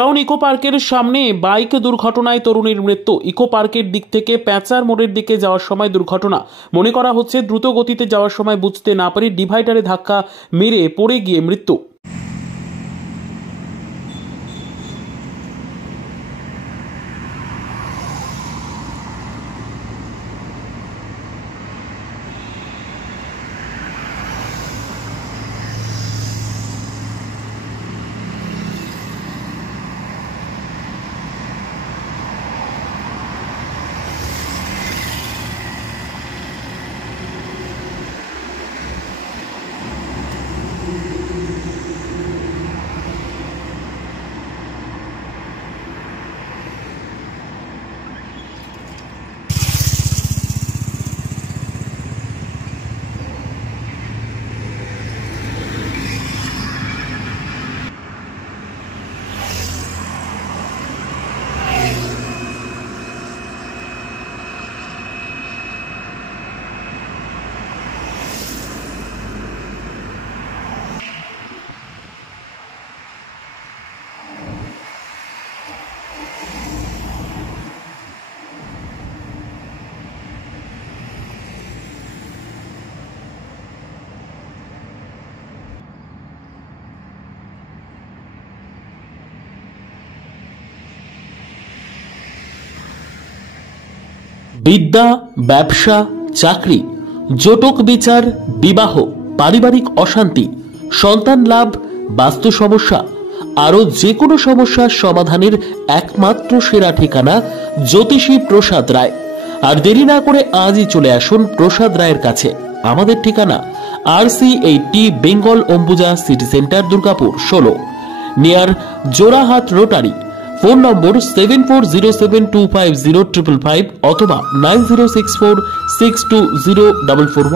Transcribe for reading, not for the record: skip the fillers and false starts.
Town eco পার্কের সামনে bike দুর্ঘটনায় তরুণীর মৃত্যু। ইকো পার্কের দিক থেকে প্যাঁচার মোড়ের দিকে যাওয়ার সময় দুর্ঘটনা মনে করা হচ্ছে। দ্রুত গতিতে যাওয়ার সময় বুঝতে না পারে ডিভাইডারে ধাক্কা মেরে পড়ে গিয়ে মৃত্যু। বিদ্যা, ব্যবসা, চাকরি, জটক বিচার, বিবাহ, পারিবারিক অশান্তি, সন্তান লাভ, বাস্তু সমস্যা, আরো যে কোনো সমস্যার সমাধানের একমাত্র সেরা ঠিকানা জ্যোতিষী প্রসাদ রায়। আর দেরি না করে আজই চলে আসুন প্রসাদ রায়ের কাছে। আমাদের ঠিকানা RC80 Bengal Ambuja city centre, Durgapur 16, near Jorhat rotary. Phone নম্বর 7407250555 অথবা 9064620441।